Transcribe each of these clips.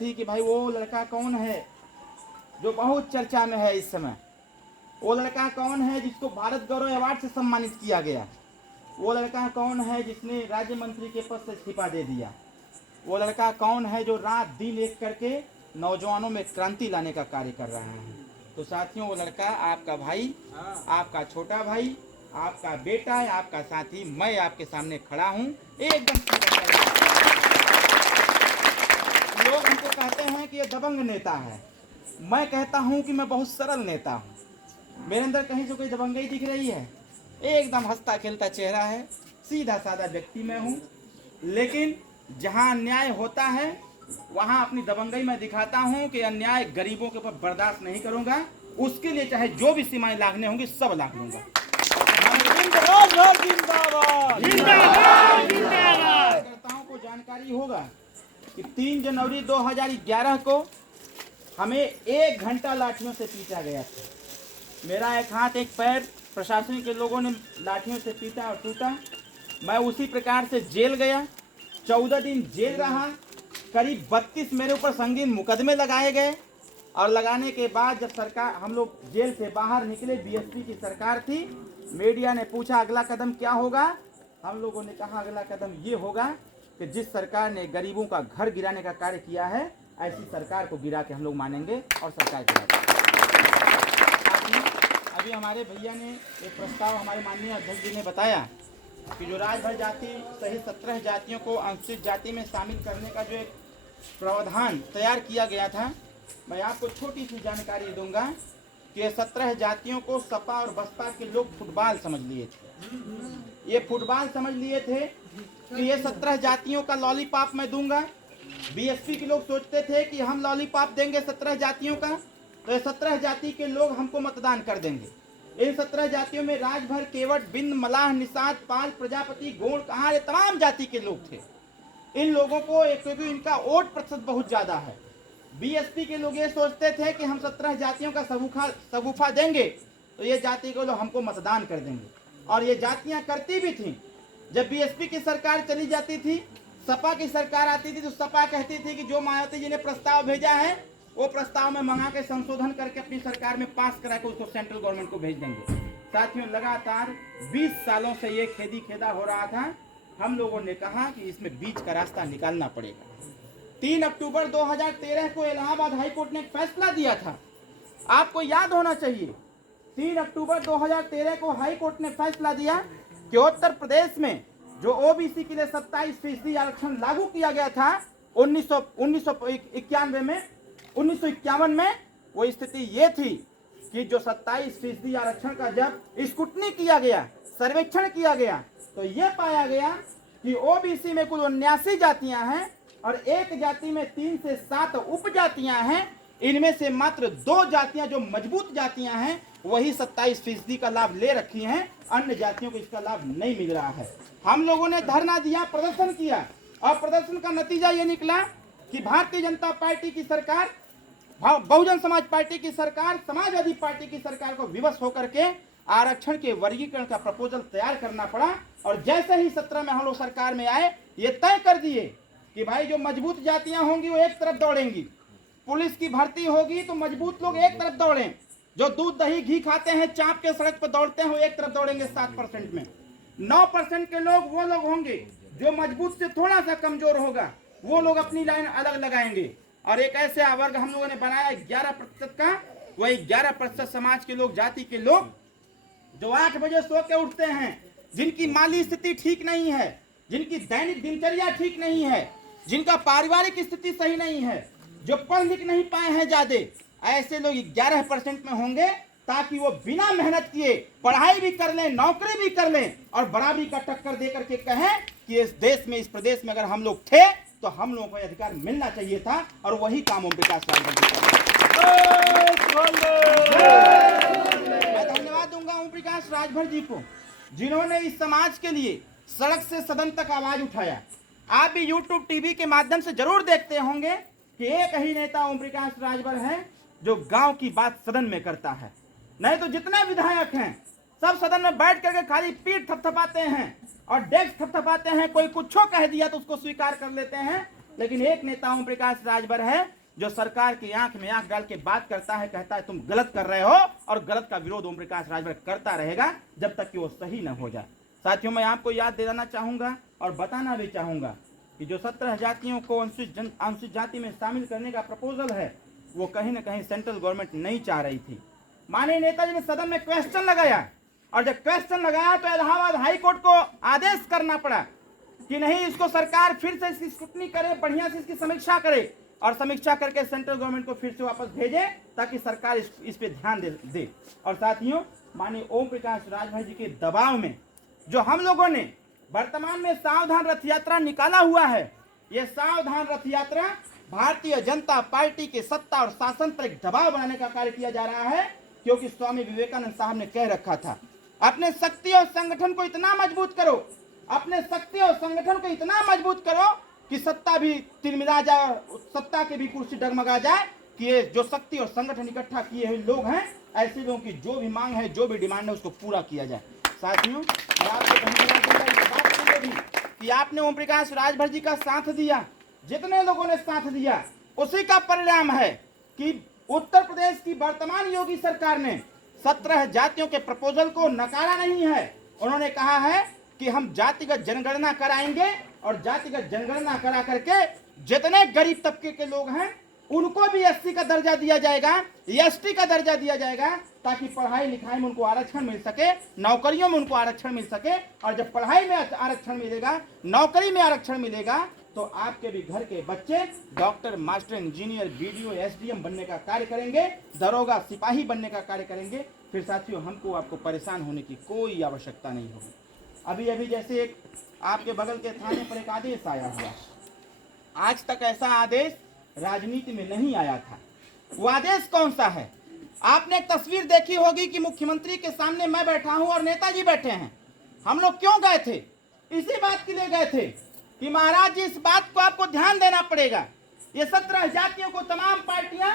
थी कि भाई वो लड़का कौन है जो बहुत चर्चा में है इस समय। वो लड़का कौन है जिसको भारत गौरव अवार्ड से सम्मानित किया गया। वो लड़का कौन है जिसने राज्य मंत्री के पद से इस्तीफा दे दिया। वो लड़का कौन है जो रात दिन एक करके नौजवानों में क्रांति लाने का कार्य कर रहा है। तो साथियों, वो लड़का आपका भाई, आपका छोटा भाई, आपका बेटा है, आपका साथी, मैं आपके सामने खड़ा हूँ एकदम। लोग हमको कहते हैं कि ये दबंग नेता है, मैं कहता हूँ कि मैं बहुत सरल नेता हूँ। मेरे अंदर कहीं से कोई दबंगई दिख रही है? एकदम हंसता खेलता चेहरा है, सीधा साधा व्यक्ति मैं हूँ। लेकिन जहाँ अन्याय होता है वहाँ अपनी दबंगई मैं दिखाता हूँ कि अन्याय गरीबों के ऊपर बर्दाश्त नहीं करूँगा। उसके लिए चाहे जो भी सीमाएं लागने होंगी सब लाग लूंगा। कार्यकर्ताओं को जानकारी होगा कि 3 जनवरी 2011 को हमें 1 घंटा लाठियों से पीटा गया था। मेरा एक हाथ एक पैर प्रशासन के लोगों ने लाठियों से पीटा और टूटा। मैं उसी प्रकार से जेल गया, 14 दिन जेल रहा। करीब 32 मेरे ऊपर संगीन मुकदमे लगाए गए और लगाने के बाद जब सरकार, हम लोग जेल से बाहर निकले, बीएसपी की सरकार थी। मीडिया ने पूछा अगला कदम क्या होगा। हम लोगों ने कहा अगला कदम ये होगा कि जिस सरकार ने गरीबों का घर गिराने का कार्य किया है, ऐसी सरकार को गिरा के हम लोग मानेंगे और सरकार गिरा। अभी हमारे भैया ने एक प्रस्ताव हमारे माननीय अध्यक्ष जी ने बताया कि जो राजभर जाति सहित 17 जातियों को अनुसूचित जाति में शामिल करने का जो एक प्रावधान तैयार किया गया था, मैं आपको छोटी सी जानकारी दूंगा कि 17 जातियों को सपा और बसपा के लोग फुटबॉल समझ लिए थे। ये फुटबॉल समझ लिए थे कि ये 17 जातियों का लॉलीपॉप मैं दूंगा। बीएसपी के लोग सोचते थे कि हम लॉलीपॉप देंगे 17 जातियों का तो ये 17 जाति के लोग हमको मतदान कर देंगे। इन 17 जातियों में राजभर, केवट, बिंद, मलाह, निषाद, पाल, प्रजापति, गोंड, कहार, ये तमाम जाति के लोग थे। इन लोगों को क्योंकि इनका वोट प्रतिशत बहुत ज्यादा है, बीएसपी के लोग ये सोचते थे कि हम 17 जातियों का सबूफा देंगे तो ये जाति के लोग हमको मतदान कर देंगे। और ये जातियां करती भी थी। जब बीएसपी की सरकार चली जाती थी, सपा की सरकार आती थी तो सपा कहती थी कि जो मायावती जी ने प्रस्ताव भेजा है वो प्रस्ताव में मंगा के संशोधन करके अपनी सरकार में पास करा के उसको सेंट्रल गवर्नमेंट को भेज देंगे। साथियों, लगातार 20 सालों से ये खेदी खेदा हो रहा था। हम लोगों ने कहा कि इसमें बीच का रास्ता निकालना पड़ेगा। 3 अक्टूबर 2013 को इलाहाबाद हाईकोर्ट ने एक फैसला दिया था, आपको याद होना चाहिए। 3 अक्टूबर 2013 को हाईकोर्ट ने फैसला दिया कि उत्तर प्रदेश में जो ओबीसी के लिए 27% आरक्षण लागू किया गया था 1951 में, वो स्थिति ये थी कि जो 27% आरक्षण का जब स्क्रूटनी किया गया, सर्वेक्षण किया गया, तो ये पाया गया कि ओबीसी में कुल 79 जातियां हैं और एक जाति में 3 से 7 उपजातियां हैं। इनमें से मात्र 2 जातियां जो मजबूत जातियां हैं वही 27% का लाभ ले रखी हैं, अन्य जातियों को इसका लाभ नहीं मिल रहा है। हम लोगों ने धरना दिया, प्रदर्शन किया और प्रदर्शन का नतीजा ये निकला कि भारतीय जनता पार्टी की सरकार, बहुजन समाज पार्टी की सरकार, समाजवादी पार्टी की सरकार को विवश होकर के आरक्षण के वर्गीकरण का प्रपोजल तैयार करना पड़ा। और जैसे ही 17 में हम लोग सरकार में आए, ये तय कर दिए कि भाई जो मजबूत जातियां होंगी वो एक तरफ दौड़ेंगी, पुलिस की भर्ती होगी तो मजबूत लोग एक तरफ दौड़ें, जो दूध दही घी खाते हैं चाप के सड़क पर दौड़ते हैं वो एक तरफ दौड़ेंगे 7% में। 9% के लोग वो लोग होंगे जो मजबूत से थोड़ा सा कमजोर होगा, वो लोग अपनी लाइन अलग लगाएंगे। और एक ऐसे वर्ग हम लोगों ने बनाया 11% का, वही 11% समाज के लोग, जाति के लोग जो 8 बजे सो के उठते हैं, जिनकी माली स्थिति ठीक नहीं है, जिनकी दैनिक दिनचर्या ठीक नहीं है, जिनका पारिवारिक स्थिति सही नहीं है, जो पढ़ लिख नहीं पाए हैं ज्यादा, ऐसे लोग 11% में होंगे, ताकि वो बिना मेहनत किए पढ़ाई भी कर लें, नौकरी भी कर लें और बराबरी का टक्कर दे करके कहें कि इस देश में, इस प्रदेश में अगर हम लोग थे तो हम लोगों को अधिकार मिलना चाहिए था। और वही काम ओम प्रकाश राजभर जी मैं धन्यवाद दूंगा ओम प्रकाश राजभर जी को, जिन्होंने इस समाज के लिए सड़क से सदन तक आवाज उठाया। आप भी यूट्यूब टीवी के माध्यम से जरूर देखते होंगे कि एक ही नेता ओम प्रकाश राजभर है जो गांव की बात सदन में करता है। नहीं तो जितने विधायक हैं सब सदन में बैठ करके खाली पीठ थपथपाते हैं और डेस्क थपथपाते हैं। कोई कुछ कह दिया तो उसको स्वीकार कर लेते हैं लेकिन एक नेता ओम प्रकाश राजभर है जो सरकार की आंख में आंख डाल के बात करता है, कहता है तुम गलत कर रहे हो, और गलत का विरोध ओम प्रकाश राजभर करता रहेगा जब तक कि वो सही न हो जाए। साथियों, मैं आपको याद दिलाना चाहूंगा और बताना भी चाहूंगा कि जो 17 जातियों को अनुसूचित जाति में शामिल करने का प्रपोजल है, वो कहीं ना कहीं सेंट्रल गवर्नमेंट नहीं चाह रही थी। माननीय नेताजी ने सदन में क्वेश्चन लगाया, और जब क्वेश्चन लगाया तो इलाहाबाद हाई कोर्ट को आदेश करना पड़ा कि नहीं, इसको सरकार फिर से इसकी स्क्रूटनी करे, बढ़िया से इसकी समीक्षा करे, और समीक्षा करके सेंट्रल गवर्नमेंट को फिर से वापस भेजे ताकि सरकार इस पे ध्यान दे। और साथियों, माननीय ओम प्रकाश राजभर जी के दबाव में जो हम लोगों ने वर्तमान में सावधान रथ यात्रा निकाला हुआ है, ये सावधान रथ यात्रा भारतीय जनता पार्टी के सत्ता और शासन पर एक दबाव बनाने का कार्य किया जा रहा है, क्योंकि स्वामी विवेकानंद साहब ने कह रखा था, अपने शक्ति और संगठन को इतना मजबूत करो, अपने शक्ति और संगठन को इतना मजबूत करो कि सत्ता भी तिरमिरा जाए, सत्ता के भी कुर्सी डगमगा जाए, कि ये जो शक्ति और संगठन इकट्ठा किए हुए लोग हैं, ऐसे लोगों की जो भी मांग है, जो भी डिमांड है, उसको पूरा किया जाए। साथियों, मैं आपको कि आपने ओम प्रकाश राजभर जी का साथ दिया, जितने लोगों ने साथ दिया, उसी का परिणाम है कि उत्तर प्रदेश की वर्तमान योगी सरकार ने 17 जातियों के प्रपोजल को नकारा नहीं है। उन्होंने कहा है कि हम जातिगत जनगणना कराएंगे, और जातिगत जनगणना करा करके जितने गरीब तबके के लोग हैं उनको भी एससी का दर्जा दिया जाएगा, एसटी का दर्जा दिया जाएगा, ताकि पढ़ाई लिखाई में उनको आरक्षण मिल सके, नौकरियों में उनको आरक्षण मिल सके। और जब पढ़ाई में आरक्षण मिलेगा, नौकरी में आरक्षण मिलेगा, तो आपके भी घर के बच्चे doctor, master, engineer, BDO, SDM बनने का कार्य करेंगे, दरोगा, सिपाही बनने का कार्य करेंगे। फिर साथियों, हमको आपको परेशान होने की कोई आवश्यकता नहीं होगी। अभी अभी जैसे एक आपके बगल के थाने पर एक आदेश आया हुआ, आज तक ऐसा आदेश राजनीति में नहीं आया था। वो आदेश कौन सा है? आपने एक तस्वीर देखी होगी कि मुख्यमंत्री के सामने मैं बैठा हूं और नेताजी बैठे हैं। हम लोग क्यों गए थे? इसी बात के लिए गए थे कि महाराज जी, इस बात को आपको ध्यान देना पड़ेगा। ये 17 जातियों को तमाम पार्टियां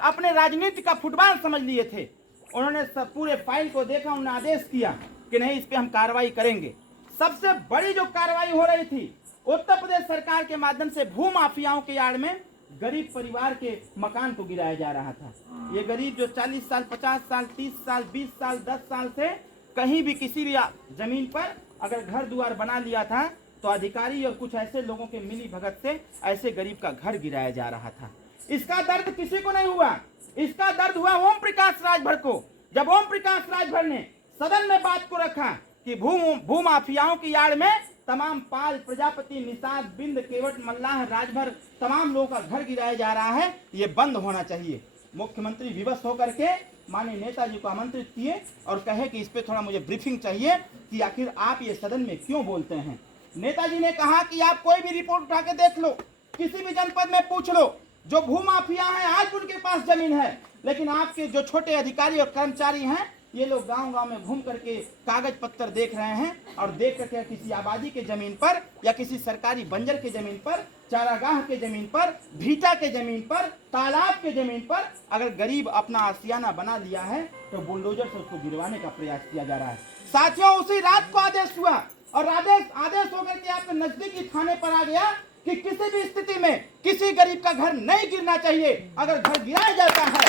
अपने राजनीति का फुटबॉल समझ लिए थे। उन्होंने सब पूरे फाइल को देखा, उन्होंने आदेश किया कि नहीं, इस पे हम कार्रवाई करेंगे। सबसे बड़ी जो कार्रवाई हो रही थी, उत्तर प्रदेश सरकार के माध्यम से भू माफियाओं के आड़ में गरीब परिवार के मकान को गिराया जा रहा था। ये गरीब जो 40 साल, 50 साल, 30 साल, 20 साल, 10 साल से कहीं भी किसी भी जमीन पर अगर घर द्वार बना लिया था, तो अधिकारी और कुछ ऐसे लोगों के मिली भगत से ऐसे गरीब का घर गिराया जा रहा था। इसका दर्द किसी को नहीं हुआ, इसका दर्द हुआ ओम प्रकाश राजभर को। जब ओम प्रकाश राजभर ने सदन में बात को रखा कि भू माफियाओं की आड़ में तमाम पाल, प्रजापति, निषाद, बिंद, केवट, मल्लाह, राजभर, तमाम लोगों का घर गिराया जा रहा है, ये बंद होना चाहिए। मुख्यमंत्री विवश होकर के माननीय नेताजी को आमंत्रित किए और कहे कि इस पे थोड़ा मुझे ब्रीफिंग चाहिए कि आखिर आप ये सदन में क्यों बोलते हैं। नेताजी ने कहा कि आप कोई भी रिपोर्ट उठा के देख लो, किसी भी जनपद में पूछ लो, जो भू माफिया है आज उनके पास जमीन है, लेकिन आपके जो छोटे अधिकारी और कर्मचारी हैं, ये लोग गांव-गांव में घूम करके कागज पत्तर देख रहे हैं, और देख करके किसी आबादी के जमीन पर या किसी सरकारी बंजर के जमीन पर, चारागाह के जमीन पर, भीटा के जमीन पर, तालाब के जमीन पर अगर गरीब अपना आशियाना बना लिया है, तो बुलडोजर से उसको गिरवाने का प्रयास किया जा रहा है। साथियों, उसी रात को आदेश हुआ, और आदेश होकर के आपके नजदीकी थाने पर आ गया कि किसी भी स्थिति में किसी गरीब का घर नहीं गिरना चाहिए। अगर घर गिराया जाता है,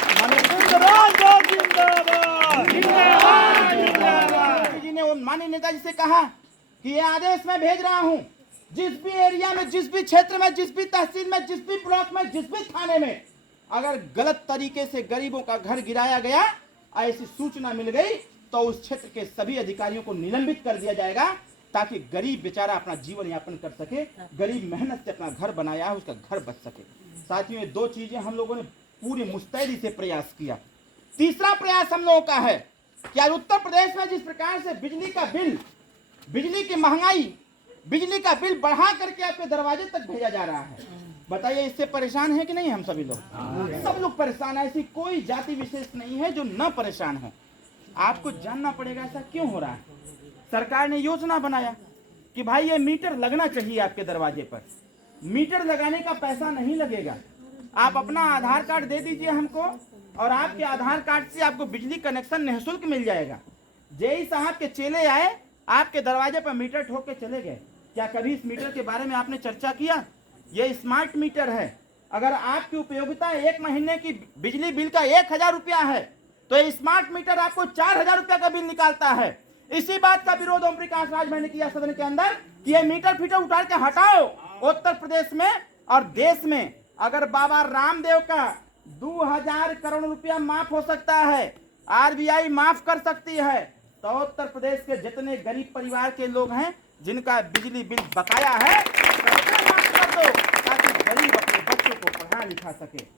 जी ने माननीय नेताजी से कहा कि ये आदेश मैं भेज रहा हूं, जिस भी एरिया में, जिस भी क्षेत्र में, जिस भी तहसील में, जिस भी ब्लॉक में, जिस भी थाने में अगर गलत तरीके से गरीबों का घर गिराया गया, ऐसी सूचना मिल गई, तो उस क्षेत्र के सभी अधिकारियों को निलंबित कर दिया जाएगा, ताकि गरीब बेचारा अपना जीवन यापन कर सके, गरीब मेहनत से अपना घर बनाया है, उसका घर बच सके। साथियों, ये दो चीजें हम लोगों ने पूरी मुस्तैदी से प्रयास किया। तीसरा प्रयास हम लोगों का है कि आज उत्तर प्रदेश में जिस प्रकार से बिजली का बिल, बिजली की महंगाई, बिजली का बिल बढ़ा करके आपके दरवाजे तक भेजा जा रहा है, बताइए इससे परेशान है कि नहीं? हम सभी लोग, सब लोग परेशान है। ऐसी कोई जाति विशेष नहीं है जो न परेशान हो। आपको जानना पड़ेगा ऐसा क्यों हो रहा है। सरकार ने योजना बनाया कि भाई ये मीटर लगना चाहिए आपके दरवाजे पर। मीटर लगाने का पैसा नहीं लगेगा, आप अपना आधार कार्ड दे दीजिए हमको, और आपके आधार कार्ड से आपको बिजली कनेक्शन निःशुल्क मिल जाएगा। जेई साहब के चेले आए, आपके दरवाजे पर मीटर ठोक के चले गए। क्या कभी इस मीटर के बारे में आपने चर्चा किया? ये स्मार्ट मीटर है। अगर आपकी उपयोगिता 1 महीने की बिजली बिल का 1000 रुपया है तो ये स्मार्ट मीटर आपको 4000 रुपया का बिल निकालता है। इसी बात का विरोध ओम प्रकाश राजभर ने किया सदन के अंदर कि ये मीटर फीटर उतार के हटाओ। उत्तर प्रदेश में और देश में अगर बाबा रामदेव का 2000 करोड़ रुपया माफ हो सकता है, आरबीआई माफ कर सकती है, तो उत्तर प्रदेश के जितने गरीब परिवार के लोग हैं जिनका बिजली बिल बकाया है, सबको माफ कर दो ताकि गरीब अपने बच्चों को पढ़ा लिखा सके।